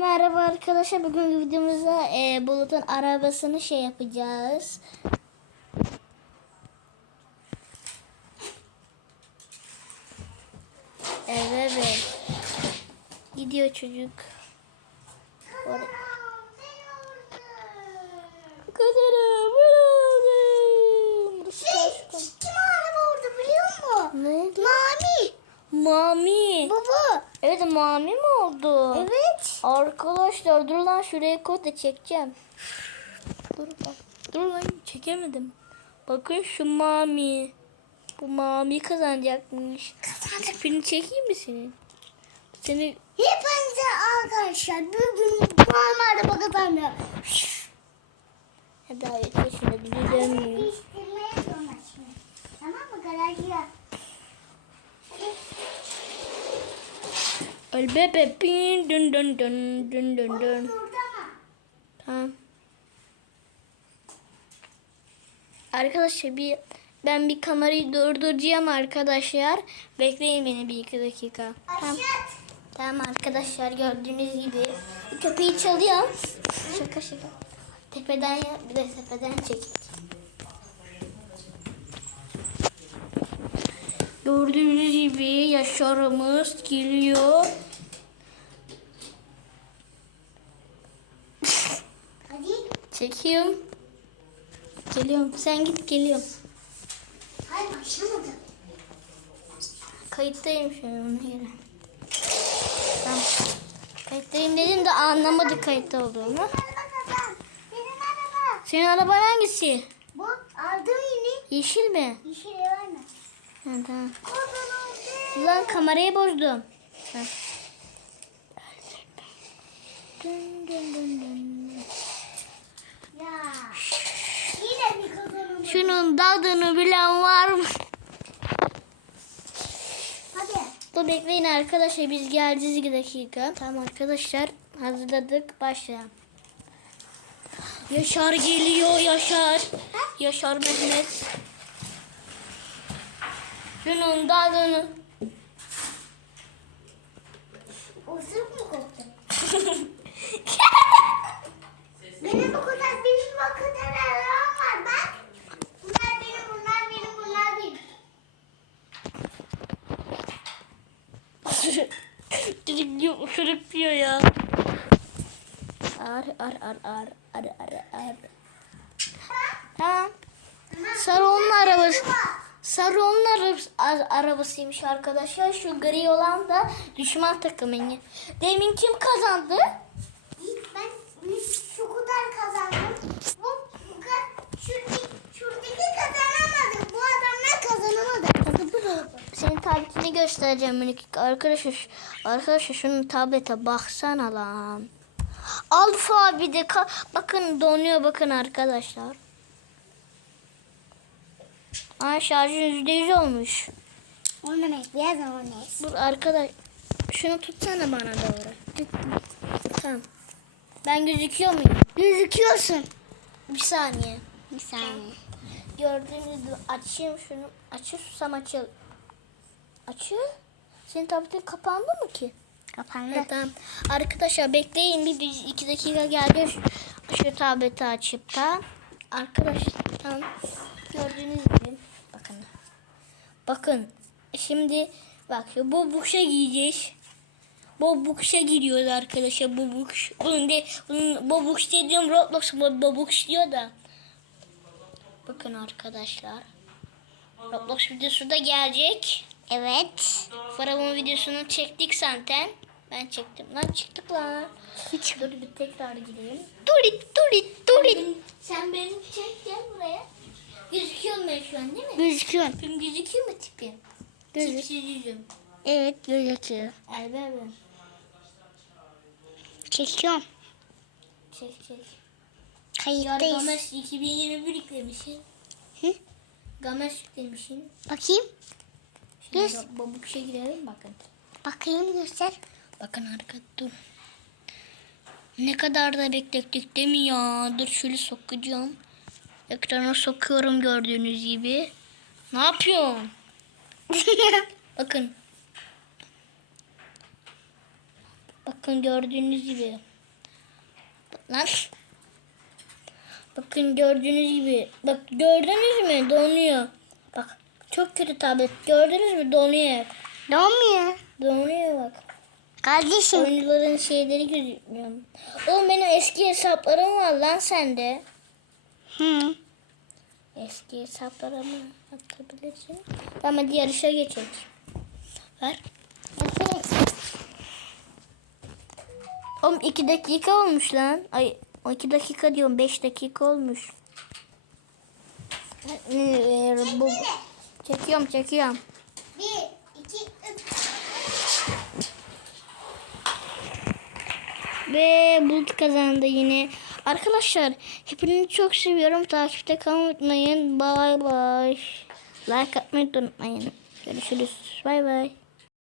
merhaba arkadaşlar. Bugün videomuzda e, Bulut'un arabasını şey yapacağız. Evet, evet. Gidiyor çocuk. Oraya. Kızarım. Kim araba orada biliyor musun? Ne? Mami. Mami. Baba. Evet mami mi oldu? Evet. Arkadaşlar dur lan şuraya koy da çekeceğim. Dur bak. Dur lan çekemedim. Bakın şu mami. Bu mami kazanacakmış. Kazandık. Filmi çekeyim mi senin? Seni Hepinize arkadaşlar bugün Mami araba kazandı. hadi hayır peşine bizi dönmüyor. Değiştirmeye sonra şimdi. Tamam mı garajda? Öl bebe bin dün dün dün dün dün dün. Tamam. Arkadaşlar bir ben bir kamerayı durduracağım arkadaşlar. Bekleyin beni bir iki dakika. Tamam. Tamam arkadaşlar gördüğünüz gibi köpeği çalıyorum. Şaka şaka. Tepeden ya bir de tepeden çek. Gördüğünüz gibi Yaşar'ımız geliyor. Hadi. Çekiyorum. Geliyorum. Sen git geliyorum. Hayır başlamadı. Kayıttayım şu an. Tamam. Kayıttayım dedim de anlamadı kayıtta araba. Senin araban hangisi? Bu aldım yine. Yeşil mi? Yeşil var mı? Ha, tamam. Ulan kamerayı bozdum. Ha. Dın dın dın dın. Ya. Yine bir kazanıldı. Şunun tadını bilen var mı? Hadi. Dur bekleyin arkadaşlar biz geleceğiz iki dakika. Tamam arkadaşlar hazırladık başlayalım. Yaşar geliyor Yaşar. Yaşar Mehmet. Şunun tadını. Osur mu koptu? benim bu kadar benim bu kadar arabam var bak. Bunlar benim bunlar benim bunlar benim. Çocuk diyor ısırık diyor ya. Ar ar ar ar ar ar ar. Tamam. Sarı onun arabası. Sarı onun arabası, arabasıymış arkadaşlar. Şu gri olan da düşman takımı. Demin kim kazandı? Ben biz şu kadar kazandım. Bu, bu kadar şuradaki, şuradaki kazanamadı. Bu adamlar kazanamadı. Tabii bu da- Senin tabletini göstereceğim minik. Arkadaşlar, arkadaşlar şunun tablete baksana lan. Alfa bir de bakın donuyor bakın arkadaşlar. Aa şarjı yüzde yüz olmuş. Oynamayız. Biraz oynamayız. Dur arkadaş şunu tutsana bana doğru. Tamam. Ben gözüküyor muyum? Gözüküyorsun. Bir saniye. Bir saniye. Gördüğünüz gibi açayım şunu. Açıyor susam açıl. Açıyor. Senin tabletin kapandı mı ki? Kapandı. Evet, tamam. Arkadaşlar bekleyin bir, bir iki dakika geldi. Şu, şu tableti açıp da. Arkadaşlar. Gördüğünüz gibi. Bakın. Bakın. Şimdi bak bu bukşa giyeceğiz. Bu bukşa giriyoruz arkadaşlar. Bu bukş. Bunun de bunun bu bukş dediğim Roblox bu bu bukş diyor da. Bakın arkadaşlar. Roblox videosu da gelecek. Evet. Faraon videosunu çektik zaten. Ben çektim. Lan çıktık lan. Hiç. Dur bir tekrar gireyim. Turit turit turit. Sen beni çek gel buraya. Gözüküyorum ben şu an değil mi? Gözüküyor. Tipim gözüküyor mu tipim? Gözük- Tipsiz yüzüm. Evet gözüküyor. Ay be be. Çekiyorum. Çek çek. Kayıttayız. Games 2021 yüklemişsin. Hı? Games yüklemişsin. Bakayım. Yes. yes. babukşa girelim bakın. Bakayım göster. Bakın arka dur. Ne kadar da beklettik değil mi ya? Dur şöyle sokacağım. Ekrana sokuyorum gördüğünüz gibi. Ne yapıyorsun? Bakın. Bakın gördüğünüz gibi. Lan. Bakın gördüğünüz gibi. Bak gördünüz mü? Donuyor. Bak çok kötü tablet. Gördünüz mü? Donuyor. Dolmuyor. Donuyor bak. Kardeşim. Oyuncuların şeyleri gözükmüyor. Oğlum benim eski hesaplarım var lan sende. Hı. Eski hesaplarımı atabilirsin. Tamam hadi yarışa geçelim. Ver. Oğlum iki dakika olmuş lan. Ay iki dakika diyorum beş dakika olmuş. Ee, bu... Çekiyorum çekiyorum. Bir, iki, üç. Ve Bulut kazandı yine. Arkadaşlar hepinizi çok seviyorum. Takipte kalmayı unutmayın. Bay bay. Like atmayı unutmayın. Görüşürüz. Bay bay.